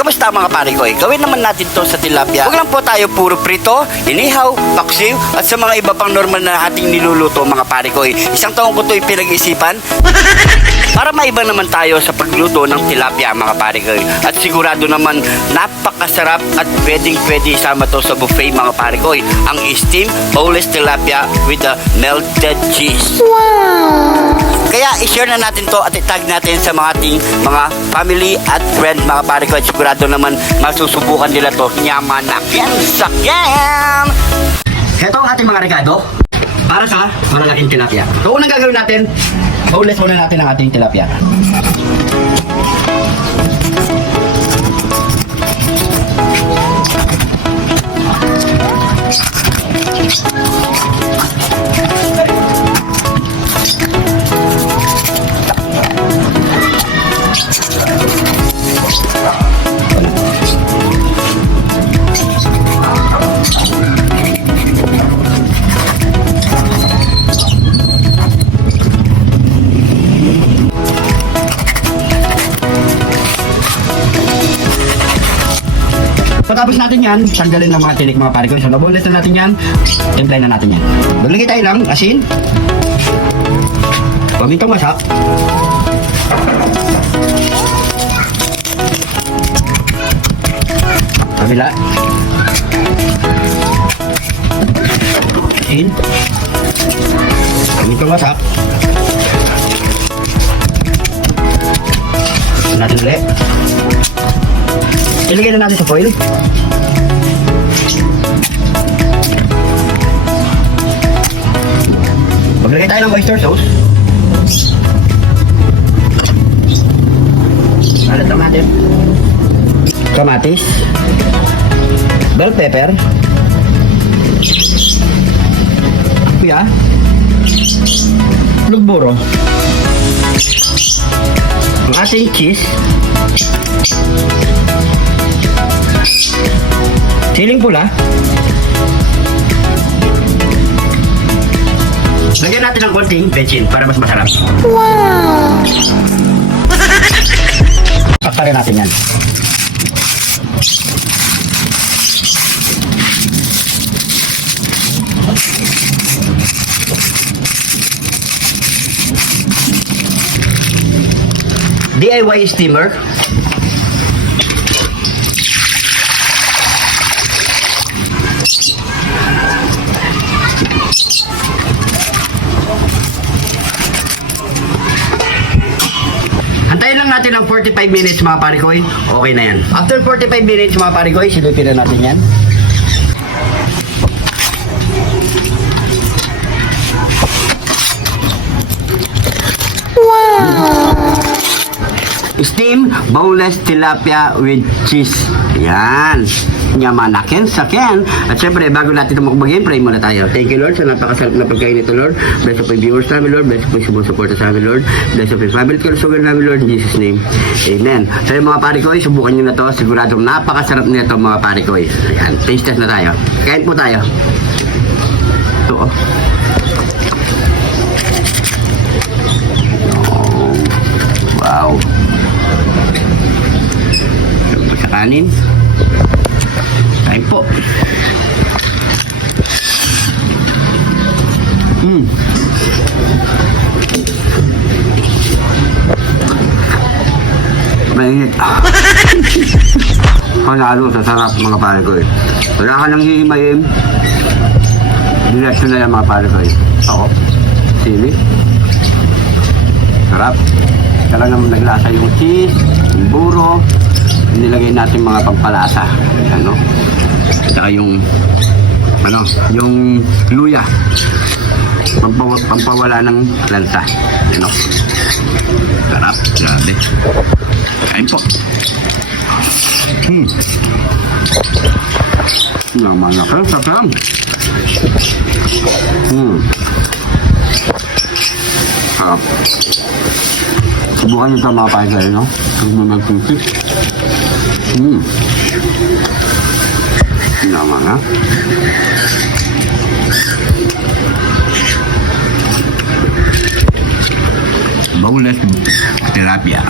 Kamusta mga pare ko? Gawin naman natin to sa tilapia. Huwag lang po tayo puro prito, inihaw, paksiw, at sa mga iba pang normal na ating niluluto mga pare ko. Isang taon ko to pinag-isipan para maiba naman tayo sa pagluto ng tilapia mga pare ko. At sigurado naman napakasarap at pwede isama to sa buffet mga pare ko. Ang steam boneless tilapia with the melted cheese. Wow! Kaya i-share na natin to at itag natin sa mga ating mga family at friend mga pare ko. At sigurado naman masusubukan nila to. Yaman na sakyan! Ito ang ating mga regado para sa malalaking tilapia. So unang gagawin natin, boneless muna natin ang ating tilapia. Pagkatapos natin yan, tanggalin ng mga tinik mga pare ko. So, naboneless na natin yan. Template na natin yan. Maglagay tayo lang, asin. Pamintong masak. Kabila. Asin. Pamintong masak. Natin ulit. Ilagay na natin sa foil. Maglagay tayo ng oyster sauce. Alat natin. Kamatis. Bell pepper. Kuya. Lugburo. Ang ating cheese. Siling pula. Lagyan natin ng konting bechin para mas masarap. Wow! Pakparin natin yan. DIY steamer. Antayin lang natin ng 45 minutes mga parikoy. Okay na yan. After 45 minutes mga parikoy, silipin na natin yan. Wow! Steam boneless tilapia with cheese. Yan. Nyamanakin, sakin. At syempre, bago natin ito makabagin, pray muna tayo. Thank you, Lord, sa napakasarap na pagkain ito, Lord. Bless po yung viewers namin, Lord. Bless po yung sumusuporta sa amin, Lord. Bless po yung family consumer namin, Lord. In Jesus' name. Amen. So yung mga parikoy, subukan nyo na to. Siguradong napakasarap nito mga parikoy. Ayan, taste test na tayo. Kain po tayo. Ito, oh. Wow. Sa kanin. Kain po. Mainit. Panalo sa sarap mga pare ko. Wala ka nang hihimayin. Diretso na yan mga pare ko. Ako. Sili. Sarap. Kaya naman naglasa yung cheese, yung buro, nilagay natin mga pampalasa. Ano? Saka yung luya. Pampawala ng lansa. Ano? Sarap. Grabe. Kain po. Naman na kayo. Sarap. Sarap. Subukan nyo ito mga paigay, no? Huwag mo mag-toothpick. Naman, ha? boneless tilapia.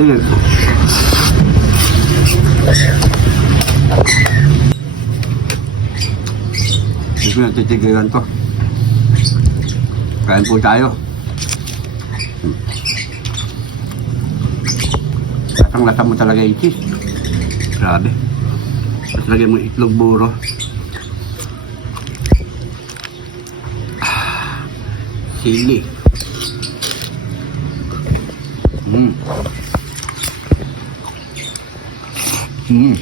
Ayun. Hindi ko natitigilan to. Kain po tayo. Lasang-lasa mo talaga yung cheese. Grabe. Tapos lagyan mo itlog buro. Sili. Mm. Mm.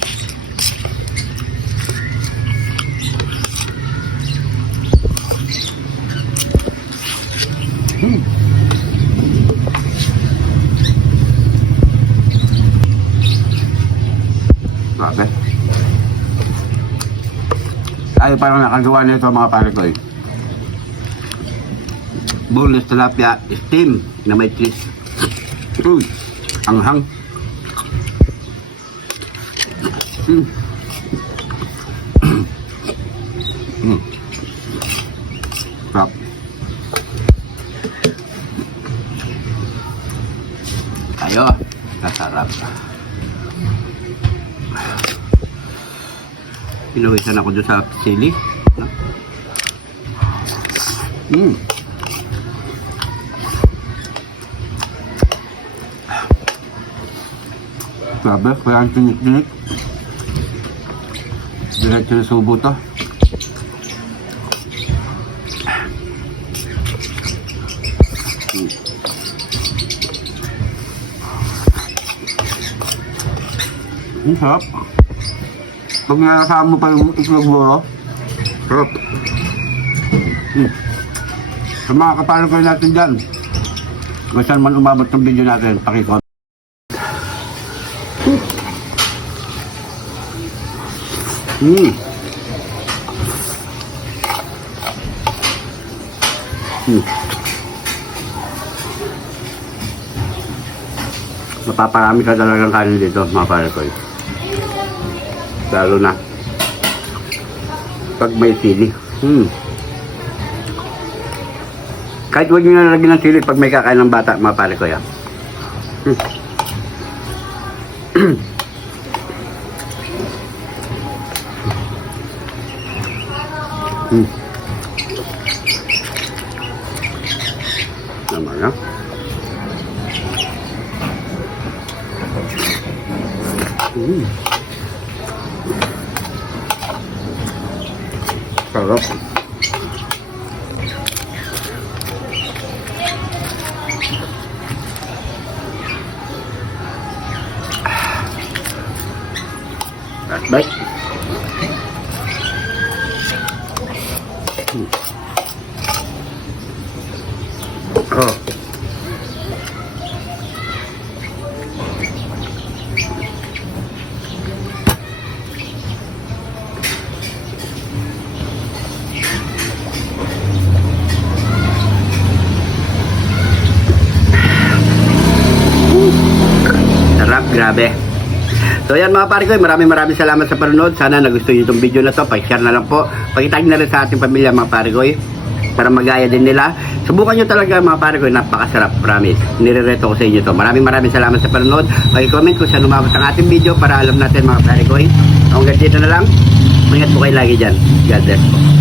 Mm. Grabe. Tayo parang nakagawa nito mga pare ko eh. Boneless tilapia steam na may cheese. Uy, anghang. Mm. Mm. Sarap. Ayo, nasarap. Pinawisan ako doon sa sili. Mm. Grabe, kaya ang tinik-tinik. Diretso na subo to. Ang sarap. Pag nakasama mo pa yung itlog buro, sarap. Sa mga kapano kayo natin dyan, kung saan man umabot ng video natin, pakicom. Mm. Mm. Mapaparami ka talagang kanin dito, mga pare ko. Lalo na pag may sili. Kahit huwag nyo na lagyan ng sili pag may kakain ng bata, mga pare ko yan. Tama na. Sarap. Baik. Oh. Sarap, grabe. So yan mga pare ko, maraming salamat sa panonood. Sana nagustuhan niyo itong video na to. Pag-share na lang po. Pag-tag na rin sa ating pamilya mga pare ko para magaya din nila. Subukan nyo talaga mga pare ko, napakasarap, promise. Nirereto ko sa inyo to. Maraming salamat sa panonood. Pag-comment kung saan umabot ang ating video para alam natin mga pare ko. Hanggang dito na lang. Ingat po kayo lagi dyan. God bless po.